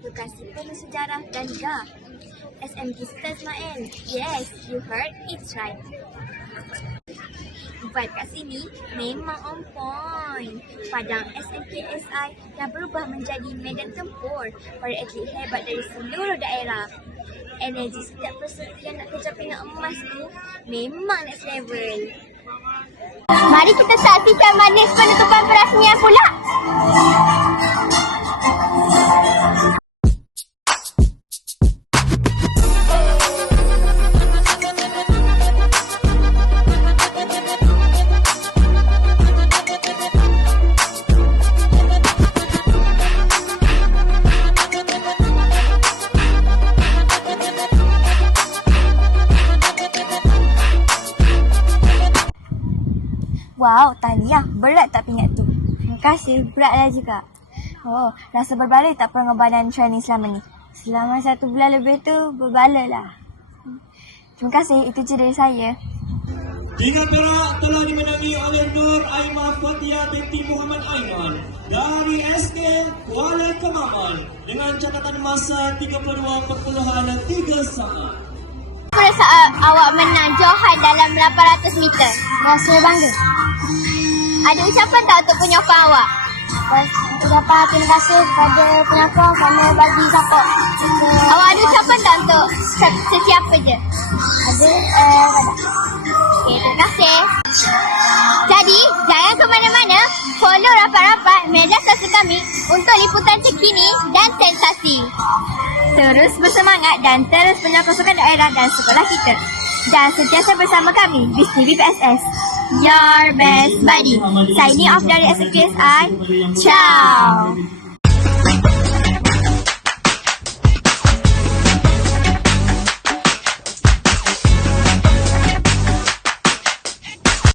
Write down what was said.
Edukasi penuh sejarah dan gah. SMK Stars Main. Yes, you heard it right. Vibe kat sini memang on point. Padang SMKSI dah berubah menjadi medan tempur para atlet hebat dari seluruh daerah. Energi setiap peserta yang nak kejar pingat emas tu memang next level. Mari kita saksikan manis penutupan perasmian pula. Wow, tahniah. Berat tak pingat tu? Terima kasih. Beratlah juga. Oh, rasa berbaloi tak pengorbanan training selama ni? Selama 1 bulan lebih tu, berbaloi lah. Terima kasih. Itu je dari saya. 3 perak telah dimenangi oleh Nur Aimah Fatia binti Muhammad Aiman dari SK Kuala Kemaman dengan catatan masa 32.3 sama. Perasaan awak menang Johan dalam 800 meter? Rasa bangga. Ada ucapan tak untuk penyokong awak? Ucapan terima kasih kepada penyokong kerana bagi support. Awak ada ucapan tak untuk sesiapa je? Ada, Okay, terima kasih. Jadi, jangan ke mana-mana. Follow rapat-rapat media sosial kami untuk liputan terkini dan sensasi. terus bersemangat dan terus menyokong daerah dan sekolah kita. Dan sentiasa bersama kami di TVPSS. Your best buddy. Signing off dari SKSI. Ciao.